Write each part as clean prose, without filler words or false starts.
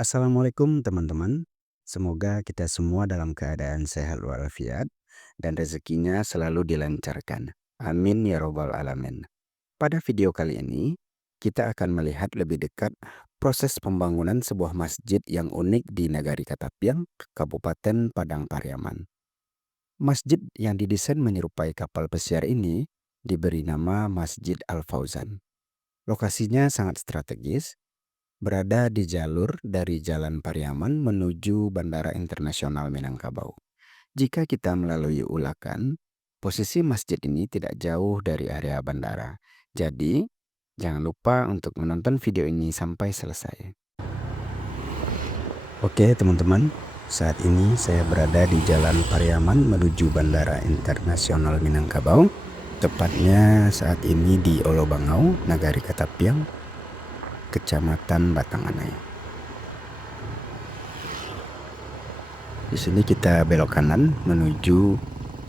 Assalamualaikum teman-teman. Semoga kita semua dalam keadaan sehat walafiat dan rezekinya selalu dilancarkan. Amin ya robbal alamin. Pada video kali ini, kita akan melihat lebih dekat proses pembangunan sebuah masjid yang unik di Nagari Katapiang, Kabupaten Padang Pariaman. Masjid yang didesain menyerupai kapal pesiar ini diberi nama Masjid Al-Fauzan. Lokasinya sangat strategis, berada di jalur dari Jalan Pariaman menuju Bandara Internasional Minangkabau. Jika kita melalui Ulakan, posisi masjid ini tidak jauh dari area bandara. Jadi, jangan lupa untuk menonton video ini sampai selesai. Oke teman-teman, saat ini saya berada di Jalan Pariaman menuju Bandara Internasional Minangkabau. Tepatnya saat ini di Olobangau, Nagari Katapiang, Kecamatan Batanganai. Di sini kita belok kanan menuju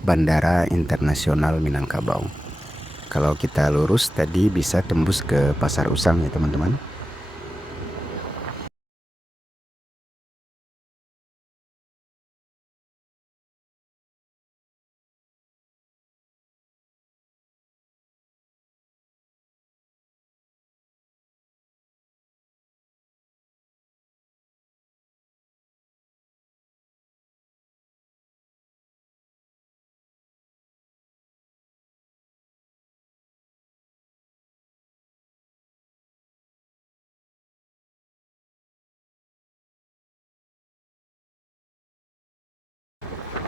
Bandara Internasional Minangkabau. Kalau kita lurus tadi bisa tembus ke Pasar Usang ya teman-teman.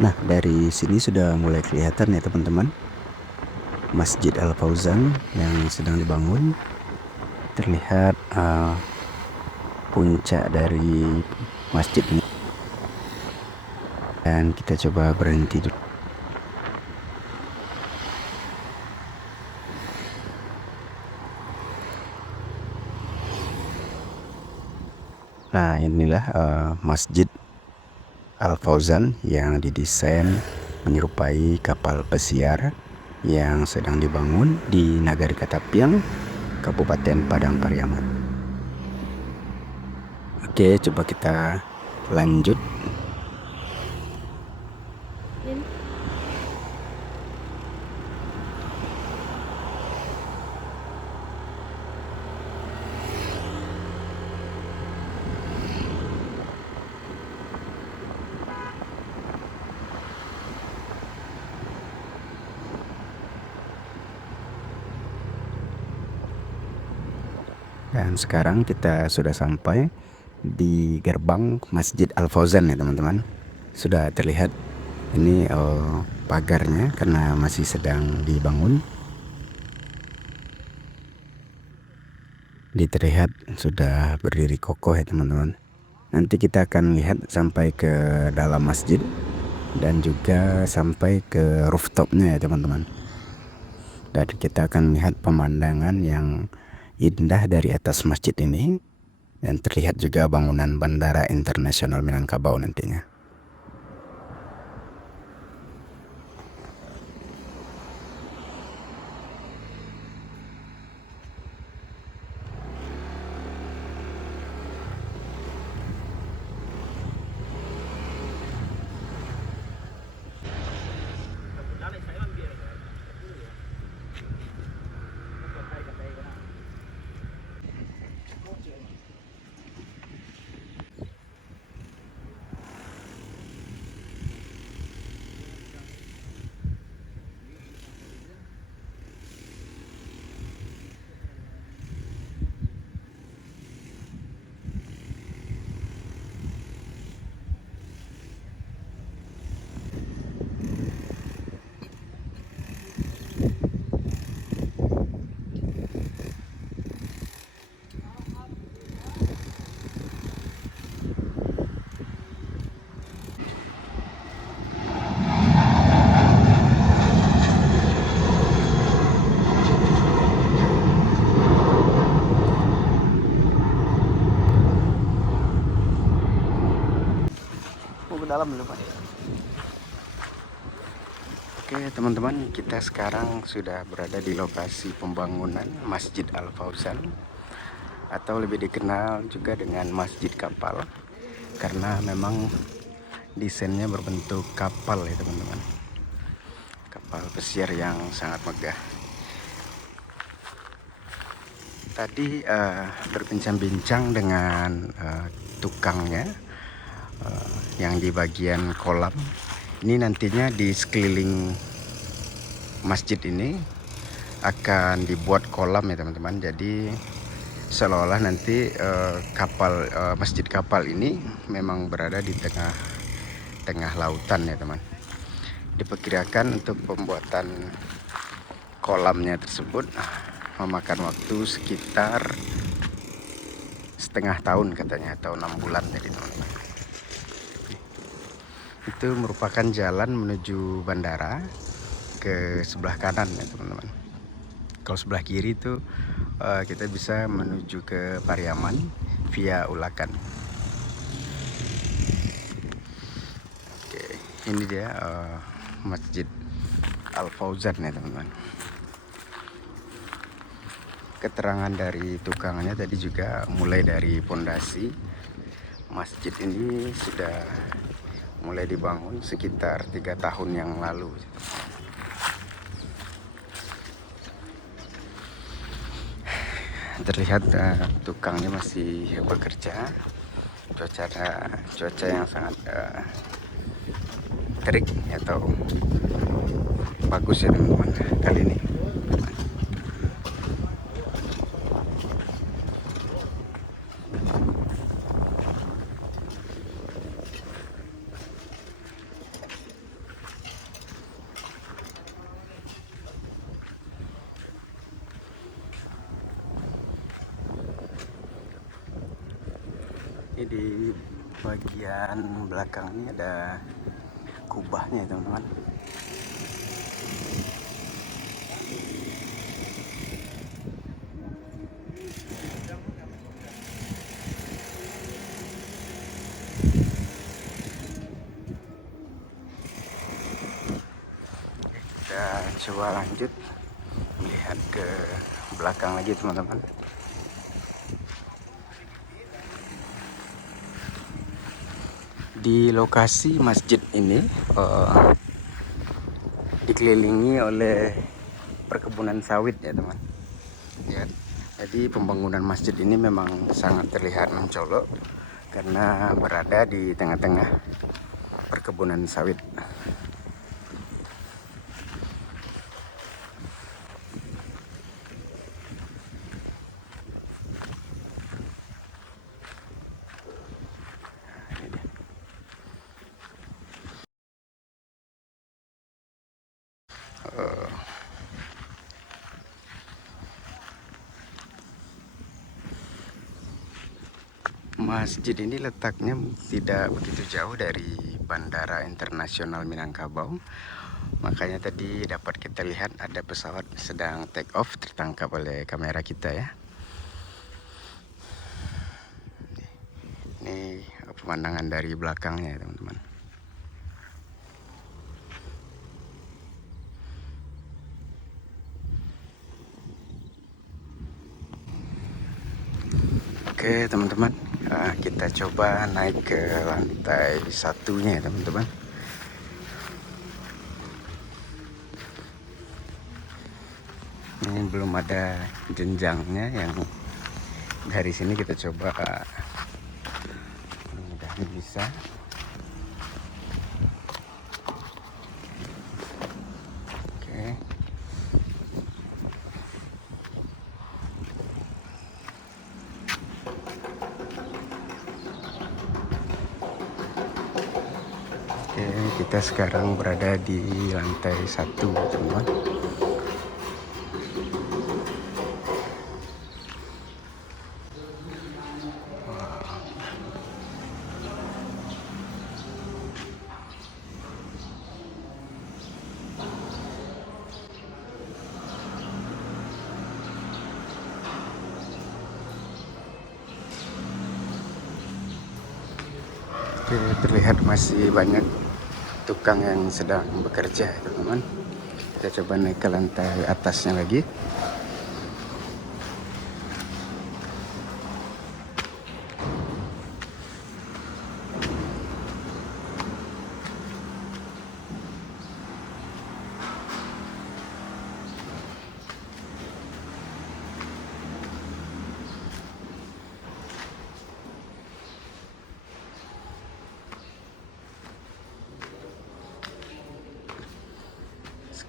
Nah, dari sini sudah mulai kelihatan ya teman-teman, Masjid Al-Fauzan yang sedang dibangun. Terlihat puncak dari masjid ini. Dan kita coba berhenti dulu. Nah, inilah Masjid Al-Fauzan yang didesain menyerupai kapal pesiar yang sedang dibangun di Nagari Katapiang, Kabupaten Padang Pariaman. Oke, coba kita lanjut. Dan sekarang kita sudah sampai di gerbang Masjid Al-Fauzan ya teman-teman. Sudah terlihat ini pagarnya karena masih sedang dibangun. Terlihat sudah berdiri kokoh ya teman-teman. Nanti kita akan lihat sampai ke dalam masjid dan juga sampai ke rooftopnya ya teman-teman. Dan kita akan lihat pemandangan yang indah dari atas masjid ini. Dan terlihat juga bangunan Bandara Internasional Minangkabau nantinya. Dalam dulu Pak. Oke teman-teman, kita sekarang sudah berada di lokasi pembangunan Masjid Al-Fauzan. atau lebih dikenal juga dengan Masjid Kapal, karena memang desainnya berbentuk kapal ya teman-teman, kapal pesiar yang sangat megah. Tadi berbincang-bincang dengan tukangnya yang di bagian kolam. Ini nantinya di sekeliling masjid ini akan dibuat kolam ya teman-teman. Jadi seolah-olah nanti masjid kapal ini memang berada di tengah lautan ya teman. Diperkirakan untuk pembuatan kolamnya tersebut memakan waktu sekitar setengah tahun katanya, atau 6 bulan jadi teman-teman. Itu merupakan jalan menuju bandara ke sebelah kanan ya teman-teman. Kalau sebelah kiri itu kita bisa menuju ke Pariaman via Ulakan. Oke, ini dia Masjid Al Fauzan ya teman-teman. Keterangan dari tukangnya tadi juga mulai dari pondasi masjid ini sudah mulai dibangun sekitar 3 tahun yang lalu. Terlihat tukangnya masih bekerja. Cuaca yang sangat terik atau bagus ya teman-teman kali ini. Ini di bagian belakang ini ada kubahnya teman-teman. Kita coba lanjut melihat ke belakang lagi teman-teman. Di lokasi masjid ini dikelilingi oleh perkebunan sawit ya teman. Ya, jadi pembangunan masjid ini memang sangat terlihat mencolok karena berada di tengah-tengah perkebunan sawit. Masjid ini letaknya tidak begitu jauh dari Bandara Internasional Minangkabau. Makanya tadi dapat kita lihat ada pesawat sedang take off, tertangkap oleh kamera kita ya. Ini pemandangan dari belakangnya ya teman-teman. Oke teman-teman, kita coba naik ke lantai satunya ya teman-teman. Ini belum ada jenjangnya, yang dari sini kita coba mudah-mudahan bisa. Oke. Oke, kita sekarang berada di lantai 1 teman-teman. Oke, terlihat masih banyak tukang yang sedang bekerja teman-teman. Kita coba naik ke lantai atasnya lagi.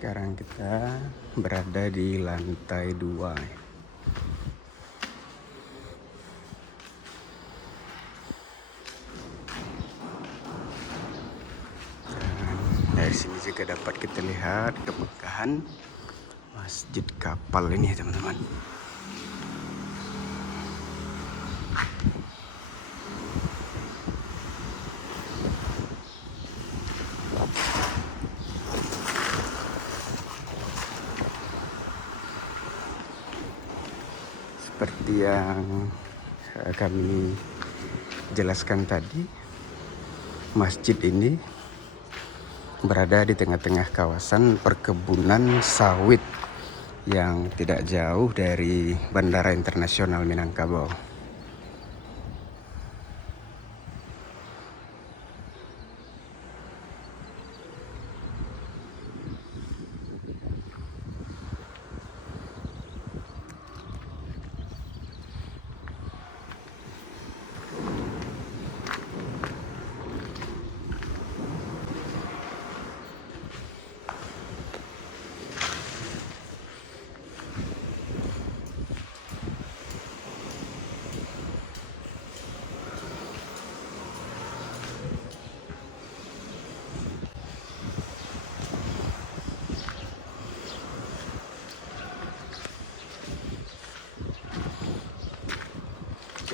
Sekarang kita berada di lantai 2. Dari sini juga dapat kita lihat kemegahan Masjid Kapal ini, teman-teman. Seperti yang kami jelaskan tadi, masjid ini berada di tengah-tengah kawasan perkebunan sawit yang tidak jauh dari Bandara Internasional Minangkabau.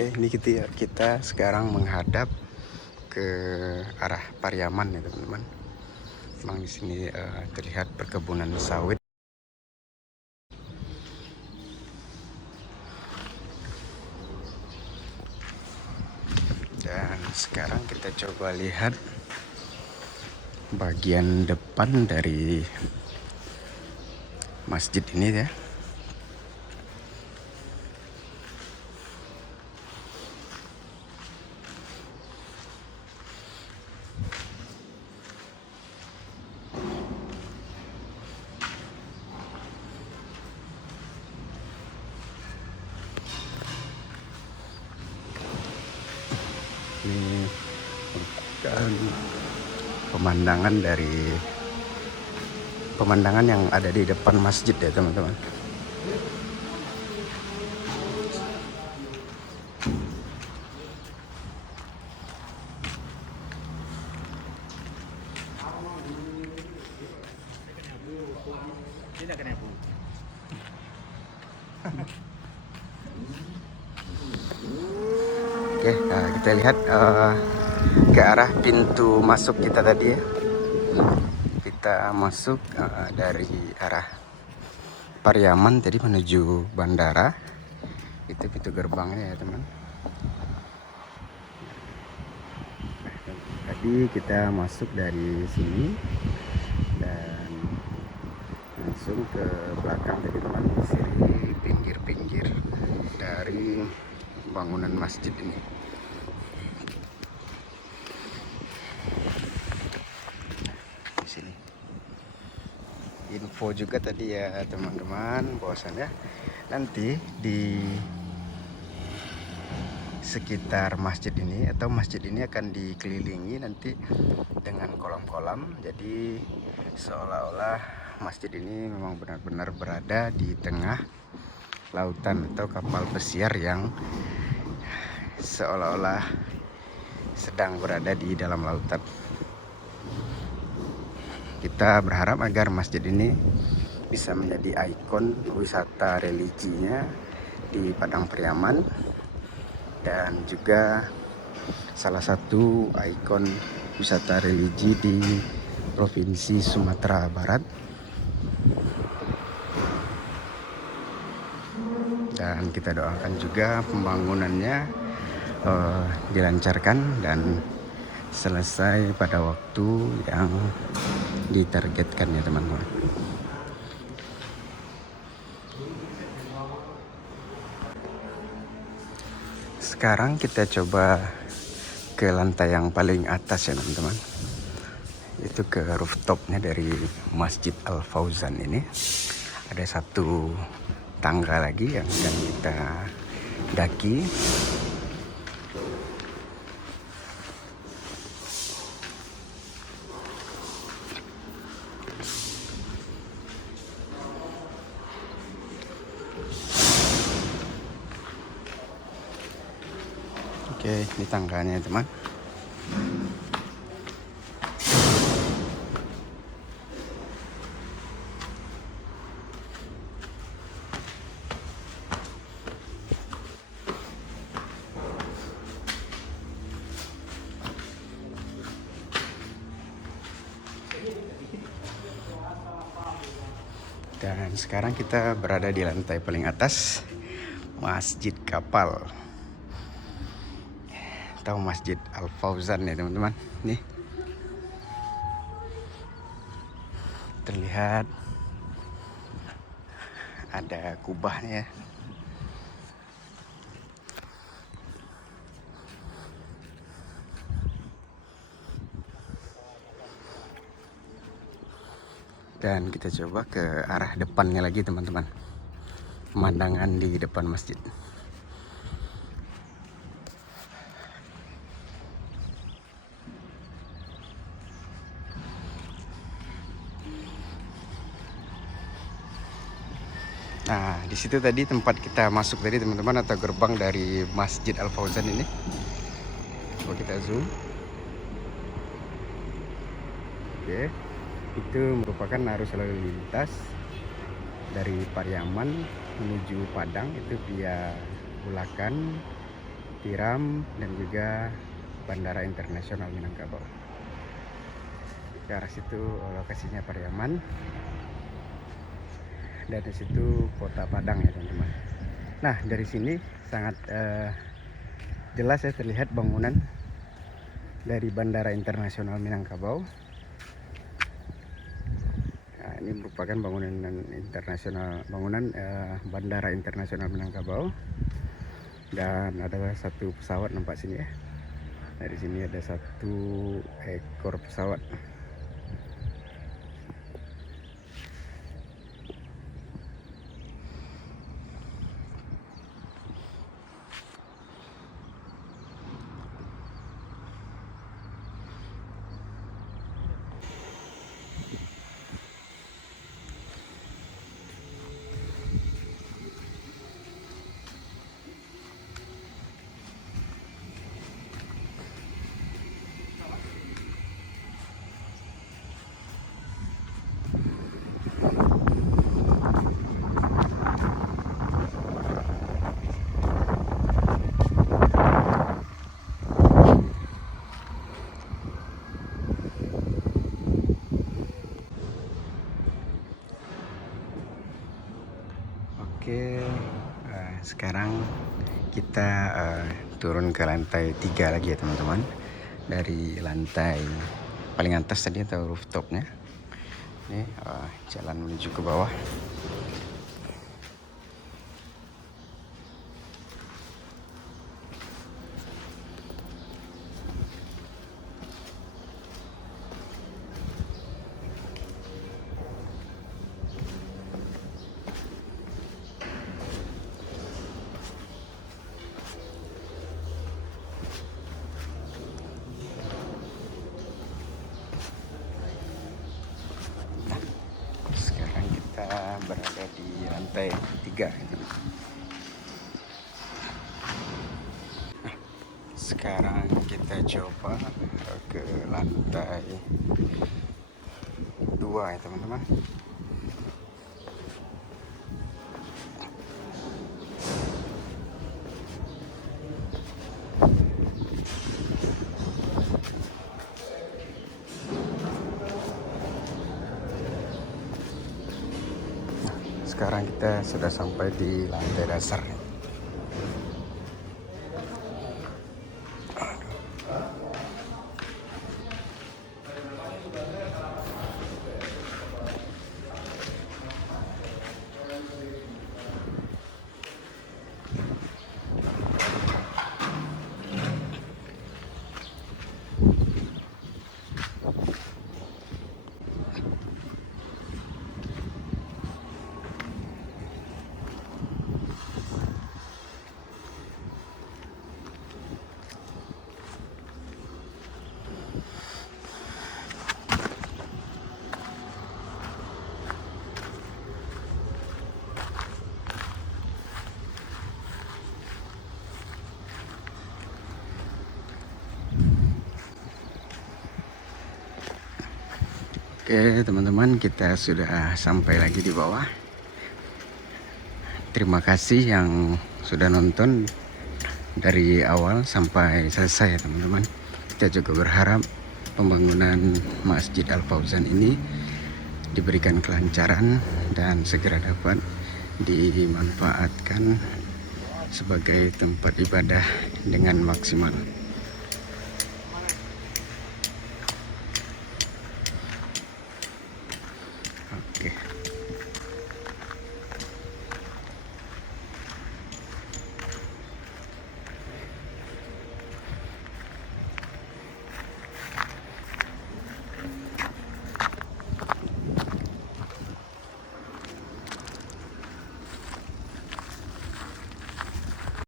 Oke, ini kita sekarang menghadap ke arah Pariaman ya, teman-teman. Memang di sini terlihat perkebunan sawit. Dan sekarang kita coba lihat bagian depan dari masjid ini ya. Ini merupakan pemandangan yang ada di depan masjid ya, teman-teman. Oke, nah kita lihat ke arah pintu masuk kita tadi ya. Kita masuk dari arah Pariaman tadi menuju bandara. Itu pintu gerbangnya ya, teman. Tadi kita masuk dari sini dan langsung ke belakang tadi, teman, di sini pinggir-pinggir dari bangunan masjid ini. Di sini info juga tadi ya, teman-teman, bahwasannya nanti di sekitar masjid ini atau masjid ini akan dikelilingi nanti dengan kolam-kolam. Jadi seolah-olah masjid ini memang benar-benar berada di tengah lautan atau kapal pesiar yang seolah-olah sedang berada di dalam lautan. Kita berharap agar masjid ini bisa menjadi ikon wisata religinya di Padang Pariaman dan juga salah satu ikon wisata religi di Provinsi Sumatera Barat. Dan kita doakan juga pembangunannya dilancarkan dan selesai pada waktu yang ditargetkan ya, teman-teman. Sekarang kita coba ke lantai yang paling atas ya, teman-teman. Itu ke rooftopnya dari Masjid Al Fauzan ini. Ada satu tangga lagi yang akan kita daki. Oke, ini tangganya teman. Dan sekarang kita berada di lantai paling atas Masjid Kapal atau Masjid Al Fauzan ya teman-teman. Nih terlihat ada kubahnya ya. Dan kita coba ke arah depannya lagi teman-teman. Pemandangan di depan masjid. Nah, di situ tadi tempat kita masuk tadi teman-teman, atau gerbang dari Masjid Al Fauzan ini. Coba kita zoom. Oke, itu merupakan arus lalu lintas dari Pariaman menuju Padang, itu via Bulakan, Tiram, dan juga Bandara Internasional Minangkabau. Ke arah situ lokasinya Pariaman, dan di situ kota Padang ya teman-teman. Nah, dari sini sangat jelas ya terlihat bangunan dari Bandara Internasional Minangkabau. Nah, ini merupakan bangunan internasional, Bandara Internasional Minangkabau. Dan ada satu pesawat nampak sini ya. Dari sini ada satu ekor pesawat. Oke, sekarang kita turun ke lantai 3 lagi ya teman-teman. Dari lantai paling atas tadi atau rooftopnya. Ini jalan menuju ke bawah. Berada di lantai 3 ini. Nah, sekarang kita coba ke lantai 2 ya teman-teman. Sekarang kita sudah sampai di lantai dasar. Oke teman-teman, kita sudah sampai lagi di bawah. Terima kasih yang sudah nonton dari awal sampai selesai teman-teman. Kita juga berharap pembangunan Masjid Al Fauzan ini diberikan kelancaran dan segera dapat dimanfaatkan sebagai tempat ibadah dengan maksimal.